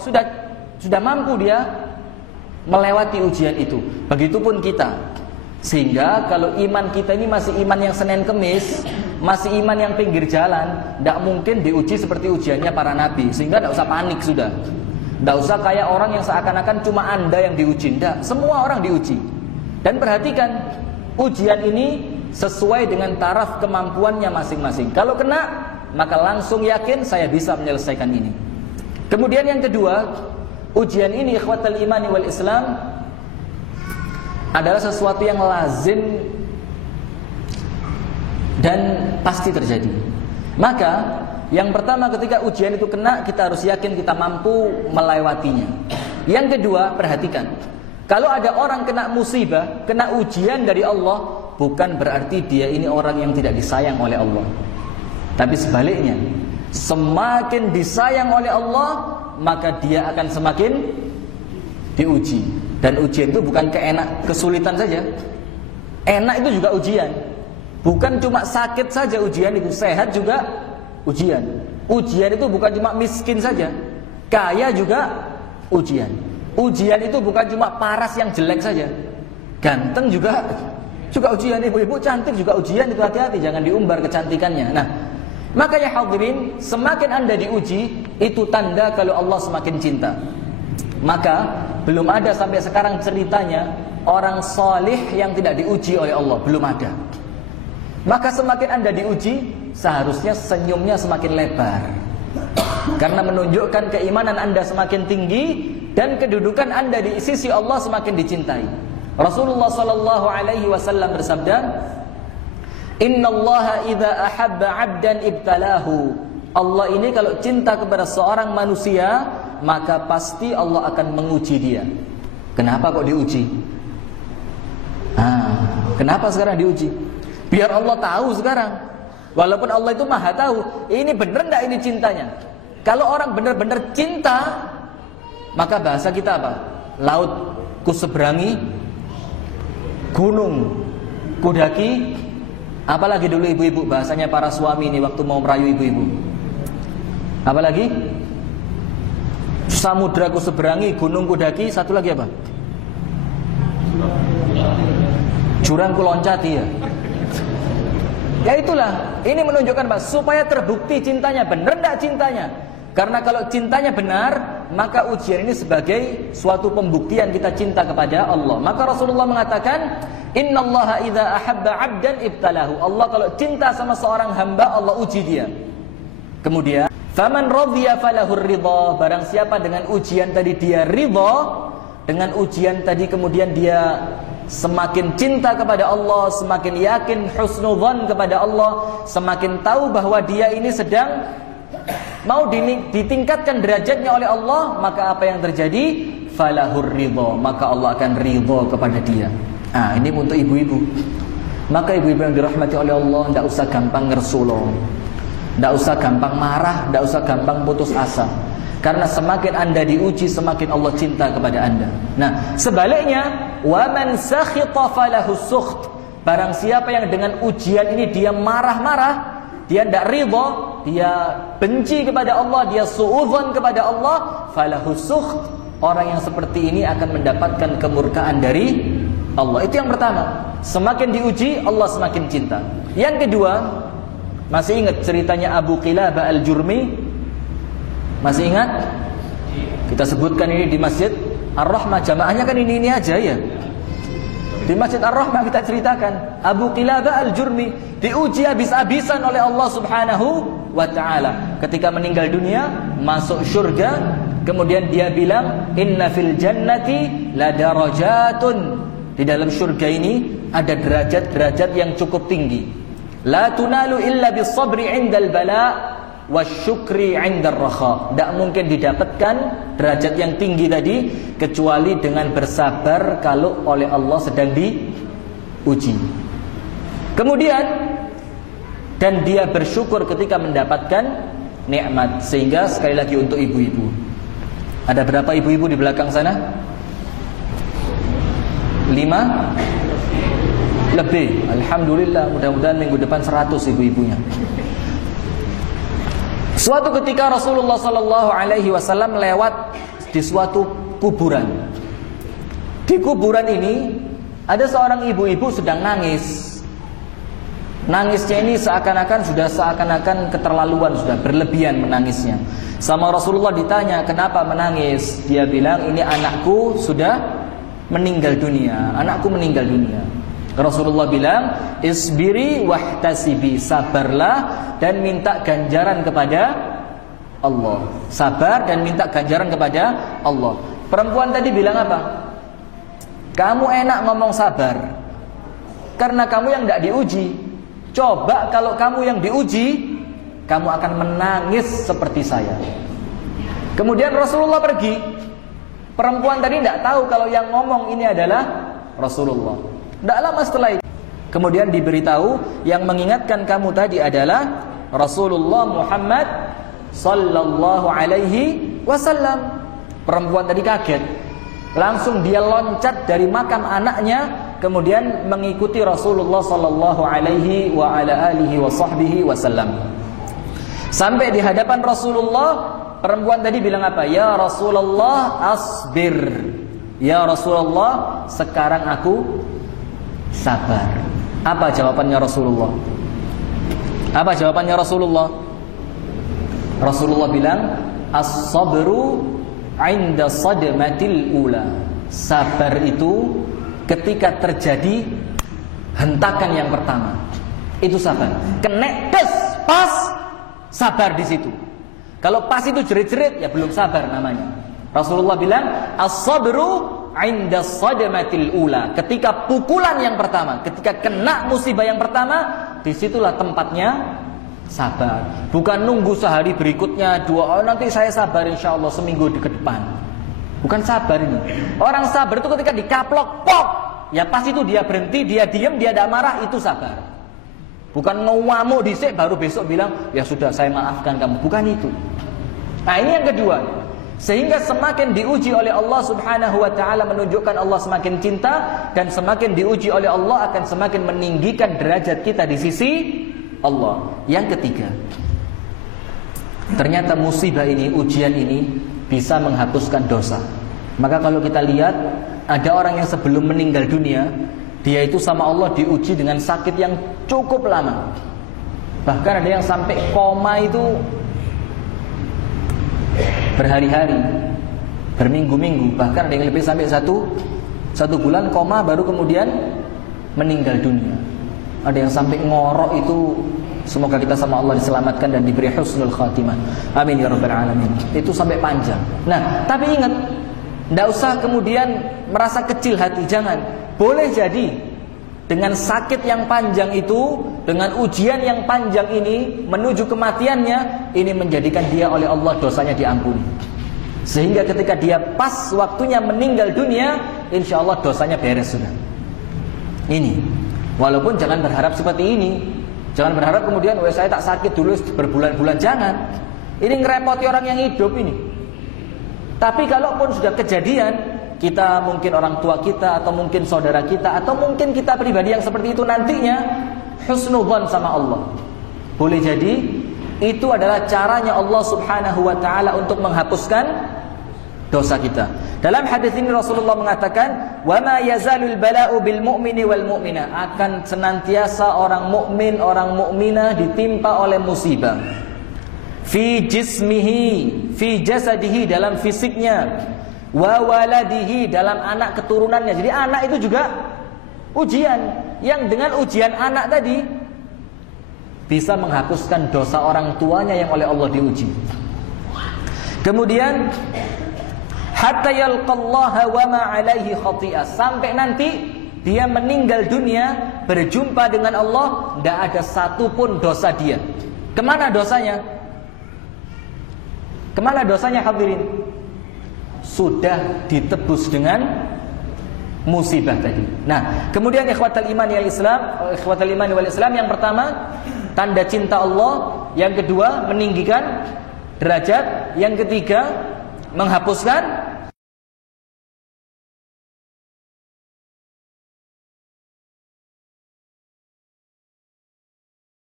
sudah mampu dia melewati ujian itu. Begitupun kita. Sehingga kalau iman kita ini masih iman yang Senin Kemis, masih iman yang pinggir jalan, tidak mungkin diuji seperti ujiannya para nabi. Sehingga tidak usah panik sudah. Tidak usah kayak orang yang seakan-akan cuma Anda yang diuji. Tidak, semua orang diuji. Dan perhatikan, ujian ini sesuai dengan taraf kemampuannya masing-masing. Kalau kena, maka langsung yakin saya bisa menyelesaikan ini. Kemudian yang kedua, ujian ini ikhwatal imani wal Islam adalah sesuatu yang lazim dan pasti terjadi. Maka yang pertama, ketika ujian itu kena, kita harus yakin kita mampu melewatinya. Yang kedua, perhatikan, kalau ada orang kena musibah, kena ujian dari Allah, bukan berarti dia ini orang yang tidak disayang oleh Allah. Tapi sebaliknya, semakin disayang oleh Allah, maka dia akan semakin diuji. Dan ujian itu bukan kesulitan saja. Enak itu juga ujian. Bukan cuma sakit saja ujian itu, sehat juga ujian. Ujian itu bukan cuma miskin saja, kaya juga ujian. Ujian itu bukan cuma paras yang jelek saja, ganteng juga ujian. Ibu-ibu cantik juga ujian, itu hati-hati, jangan diumbar kecantikannya. Nah, maka ya hadirin, semakin Anda diuji, itu tanda kalau Allah semakin cinta. Maka belum ada sampai sekarang ceritanya orang salih yang tidak diuji oleh Allah, belum ada. Maka semakin Anda diuji, seharusnya senyumnya semakin lebar, karena menunjukkan keimanan Anda semakin tinggi dan kedudukan Anda di sisi Allah semakin dicintai. Rasulullah sallallahu alaihi wasallam bersabda, "Innallaha idza ahabba 'abdan ibtalahu." Allah ini kalau cinta kepada seorang manusia, maka pasti Allah akan menguji dia. Kenapa kok diuji? Kenapa sekarang diuji? Biar Allah tahu sekarang. Walaupun Allah itu maha tahu, ini benar enggak ini cintanya. Kalau orang benar-benar cinta, maka bahasa kita apa? Laut ku seberangi, gunung ku daki. Apalagi dulu ibu-ibu, bahasanya para suami ini waktu mau merayu ibu-ibu. Apalagi? Samudra ku seberangi, gunung ku daki, satu lagi apa? Jurang ku loncati ya. Ya itulah, ini menunjukkan Pak, supaya terbukti cintanya, benar enggak cintanya. Karena kalau cintanya benar, maka ujian ini sebagai suatu pembuktian kita cinta kepada Allah. Maka Rasulullah mengatakan, "Innallaha idza ahabba 'abdan ibtalahu." Allah kalau cinta sama seorang hamba, Allah uji dia. Kemudian, "Faman radhiya falahur ridha." Barang siapa dengan ujian tadi dia ridha, dengan ujian tadi kemudian dia semakin cinta kepada Allah, semakin yakin husnudzan kepada Allah, semakin tahu bahwa dia ini sedang mau ditingkatkan derajatnya oleh Allah, maka apa yang terjadi? Falahur ridha, maka Allah akan ridha kepada dia. Ini untuk ibu-ibu. Maka ibu-ibu yang dirahmati oleh Allah, tidak usah gampang ngersulo, tidak usah gampang marah, tidak usah gampang putus asa. Karena semakin Anda diuji, semakin Allah cinta kepada Anda. Nah, sebaliknya, وَمَنْ سَخِطَ فَلَهُ السُّخْطِ. Barang siapa yang dengan ujian ini dia marah-marah, dia tidak ridha, dia benci kepada Allah, dia suudzon kepada Allah, falahu sukht. Orang yang seperti ini akan mendapatkan kemurkaan dari Allah. Itu yang pertama. Semakin diuji, Allah semakin cinta. Yang kedua, masih ingat ceritanya Abu Qilabah al-Jurmi? Masih ingat? Kita sebutkan ini di Masjid Ar-Rahmah. Jamaahnya kan ini aja ya. Di Masjid Ar-Rahmah kita ceritakan Abu Qilabah al-Jurmi diuji habis-habisan oleh Allah Subhanahu wa ta'ala. Ketika meninggal dunia, masuk surga, kemudian dia bilang, "Inna fil jannati la darajatun." Di dalam surga ini ada derajat-derajat yang cukup tinggi. La tunalu illa bis sabri 'indal bala' wasyukri 'indar rakha. Tidak mungkin didapatkan derajat yang tinggi tadi kecuali dengan bersabar kalau oleh Allah sedang diuji. Kemudian dan dia bersyukur ketika mendapatkan nikmat. Sehingga sekali lagi untuk ibu-ibu. Ada berapa ibu-ibu di belakang sana? 5 lebih. Alhamdulillah, mudah-mudahan minggu depan 100 ibu-ibunya. Suatu ketika Rasulullah sallallahu alaihi wasallam lewat di suatu kuburan. Di kuburan ini ada seorang ibu-ibu sedang nangis. Nangisnya ini seakan-akan keterlaluan, sudah berlebihan menangisnya. Sama Rasulullah ditanya, kenapa menangis? Dia bilang, ini anakku sudah meninggal dunia. Anakku meninggal dunia. Rasulullah bilang, isbiri wahtasibi, sabarlah dan minta ganjaran kepada Allah. Sabar dan minta ganjaran kepada Allah. Perempuan tadi bilang apa? Kamu enak ngomong sabar karena kamu yang tidak diuji. Coba kalau kamu yang diuji, kamu akan menangis seperti saya. Kemudian Rasulullah pergi. Perempuan tadi tidak tahu kalau yang ngomong ini adalah Rasulullah. Tidak lama setelah itu, kemudian diberitahu yang mengingatkan kamu tadi adalah Rasulullah Muhammad sallallahu alaihi wasallam. Perempuan tadi kaget. Langsung dia loncat dari makam anaknya, kemudian mengikuti Rasulullah sallallahu alaihi wa ala alihi wa sahbihi wasallam. Sampai di hadapan Rasulullah, perempuan tadi bilang apa? Ya Rasulullah, asbir. Ya Rasulullah, sekarang aku sabar. Apa jawabannya Rasulullah? Apa jawabannya Rasulullah? Rasulullah bilang, as-sabru 'inda sadmatil ula. Sabar itu ketika terjadi hentakan yang pertama. Itu sabar. Kena pas, sabar di situ. Kalau pas itu jerit-jerit, ya belum sabar namanya. Rasulullah bilang, as-sabru 'inda sadmatil ula. Ketika pukulan yang pertama, ketika kena musibah yang pertama, disitulah tempatnya sabar. Bukan nunggu sehari berikutnya, nanti saya sabar insyaallah seminggu ke depan. Bukan sabar ini. Orang sabar itu ketika dikaplok, pop, ya pas itu dia berhenti, dia diam, dia tidak marah, itu sabar. Bukan ngamuk dhisik baru besok bilang, ya sudah saya maafkan kamu. Bukan itu. Nah, ini yang kedua. Sehingga semakin diuji oleh Allah Subhanahu wa taala, menunjukkan Allah semakin cinta, dan semakin diuji oleh Allah akan semakin meninggikan derajat kita di sisi Allah. Yang ketiga, ternyata musibah ini, ujian ini bisa menghapuskan dosa. Maka kalau kita lihat, ada orang yang sebelum meninggal dunia, dia itu sama Allah diuji dengan sakit yang cukup lama. Bahkan ada yang sampai koma itu berhari-hari, berminggu-minggu, bahkan ada yang lebih sampai satu bulan koma baru kemudian meninggal dunia. Ada yang sampai ngorok itu. Semoga kita sama Allah diselamatkan dan diberi husnul khatimah. Amin ya rabbal alamin. Itu sampai panjang. Nah, tapi ingat, tidak usah kemudian merasa kecil hati. Jangan. Boleh jadi dengan sakit yang panjang itu, dengan ujian yang panjang ini, menuju kematiannya, ini menjadikan dia oleh Allah dosanya diampuni. Sehingga ketika dia pas waktunya meninggal dunia, insya Allah dosanya beres sudah. Ini. Walaupun jangan berharap seperti ini. Jangan berharap kemudian, saya tak sakit dulu berbulan-bulan. Jangan. Ini ngerepoti orang yang hidup ini. Tapi kalaupun sudah kejadian, kita mungkin orang tua kita, atau mungkin saudara kita, atau mungkin kita pribadi yang seperti itu nantinya, husnudzon sama Allah. Boleh jadi itu adalah caranya Allah Subhanahu wa taala untuk menghapuskan dosa kita. Dalam hadis ini Rasulullah mengatakan, "Wa ma yazalul bala'u bil mu'mini wal mu'minah." Akan senantiasa orang mukmin, orang mukminah ditimpa oleh musibah. Fi jismihi, fi jasadihi, dalam fisiknya, wa waladihi, dalam anak keturunannya. Jadi anak itu juga ujian. Yang dengan ujian anak tadi bisa menghapuskan dosa orang tuanya yang oleh Allah diuji. Kemudian hatta yalqallaha wa ma alaihi khati'ah, sampai nanti dia meninggal dunia berjumpa dengan Allah, tidak ada satupun dosa dia. Kemana dosanya? Kemana dosanya hadirin? Sudah ditebus dengan musibah tadi. Nah, kemudian ikhwatal iman wal Islam, yang pertama tanda cinta Allah, yang kedua meninggikan derajat, yang ketiga menghapuskan